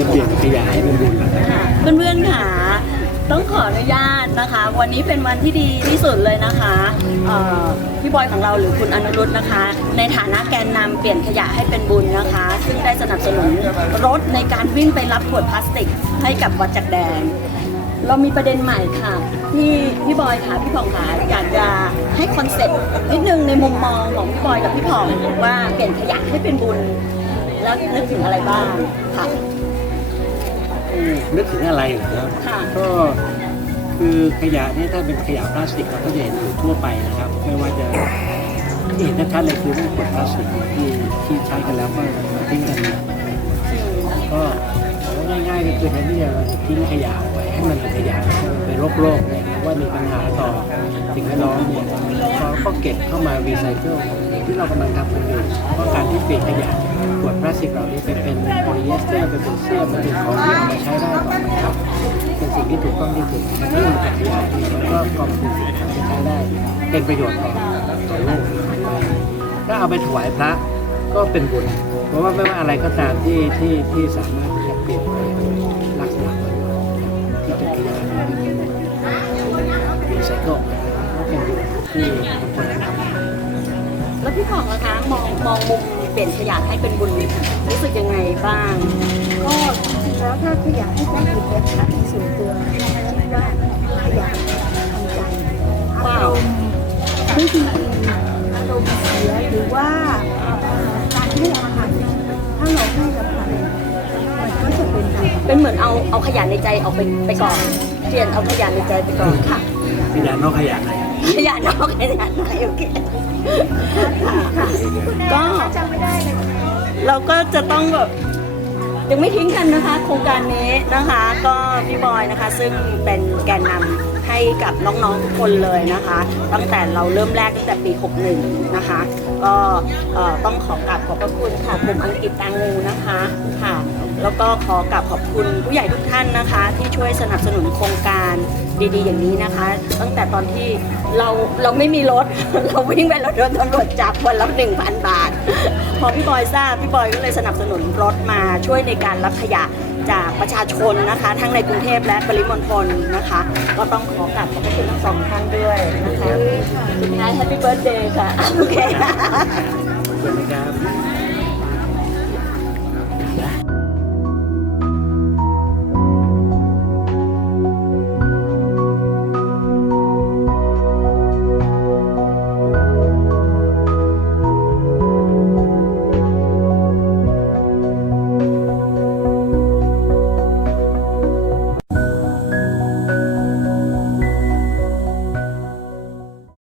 จะเปลี่ยนขยะให้เป็นบุญเพื่อนๆค่ะต้องขออนุญาตนะคะ วันนี้เป็นวันที่ดีที่สุดเลยนะคะพี่บอยของเราหรือคุณอนุรุตนะคะ ในฐานะแกนนำเปลี่ยนขยะให้เป็นบุญนะคะ ซึ่งได้สนับสนุนรถในการวิ่งไปรับขวดพลาสติกให้กับวัดจักรแดง เรามีประเด็นใหม่ค่ะพี่พี่บอยค่ะพี่ผ่องค่ะอยากจะให้คอนเซ็ปต์นิดนึงในมุมมองของพี่บอยกับพี่ผ่องว่าเปลี่ยนขยะให้เป็นบุญ แล้วนึกถึงอะไรบ้างค่ะ นึกถึงอะไรเหรอครับค่ะก็คือขยะนี่ถ้าเป็นขยะพลาสติกเราก็จะเห็นอยู่ทั่วไปนะครับ ไม่ว่าจะที่เห็นชัดๆเลยคือเรื่องขวดพลาสติกที่ที่ใช้กันแล้วก็ทิ้งกันก็ง่ายๆก็คือแทนที่จะทิ้งขยะออกไปให้มันเป็นขยะเป็นโรคๆเนี่ยหรือว่ามีปัญหาต่อสิ่งแวดล้อมเนี่ยเราก็เก็บเข้ามารีไซเคิลที่เรากำลังทำกันอยู่เพราะการที่เปลี่ยนขยะขวดพลาสติกเหล่านี้ไปเป็นโพลีเอ สเตอร์เป็นเสื้อมเป็นของที่เอามาใช้ได้ต่อไปครับเป็นสิ่งที่ถูกต้องที่สุดมันไม่มีปัญหาแล้วก็กองทุนจะใช้ได้ เป็นประโยชน์ต่อต่อโลกถ้าเอาไปถวายพระก็เป็นบุญเพราะว่าไม่ว่าอะไรก็ตามที่ที่ที่สามารถจะเปลี่ยนไปลักษณะที่เป็นขยะรีไซเคิลก็เป็นบุญที่คนคนนั้นทำ แล้วพี่ผ่องนะคะมองมองมุมเปลี่ยนขยะให้เป็นบุญรู้สึกยังไงบ้าง ก็จริงๆแล้วถ้าขยะที่ได้อยู่เป็นค่าในส่วนตัวคิดว่าขยะทำใจว้าวไม่จริงๆอารมณ์เสียหรือว่าเอ่อการให้อาหารถ้าเราให้กับใครมันก็จะเป็นการเป็นเหมือนเอาเอาขยะในใจออกไปไปก่อนเปลี่ยนเอาขยะในใจไปก่อนค่ะขยะนอกขยะใน ขยะนอกขยะในโอเคค่ะก็จำไม่ได้เลยเราก็จะต้องแบบยังไม่ทิ้งกันนะคะ โครงการนี้นะคะ ก็พี่บอยนะคะ ซึ่งเป็นแกนนำ ให้กับน้องๆทุกคนเลยนะคะ ตั้งแต่เราเริ่มแรกตั้งแต่ปี 61 นะคะ ก็ต้องขอกราบขอบพระคุณค่ะกลุ่มอังกฤษแตงงูนะคะค่ะ แล้วก็ขอกราบขอบคุณผู้ใหญ่ทุกท่านนะคะ ที่ช่วยสนับสนุนโครงการดีๆ อย่างนี้นะคะ ตั้งแต่ตอนที่เราเราไม่มีรถ เราวิ่งไปเราโดนตำรวจจับวันละหนึ่งพันบาท พอพี่บอยทราบพี่บอยก็เลยสนับสนุนรถมาช่วยในการรับขยะ จากประชาชนนะคะ ทั้งในกรุงเทพและปริมณฑลนะคะ ก็ต้องขอกราบขอบพระคุณทั้งสองท่านด้วยนะคะสุดท้ายแฮปปี้เบิร์ดเดย์ค่ะ โอเคขอบคุณนะครับ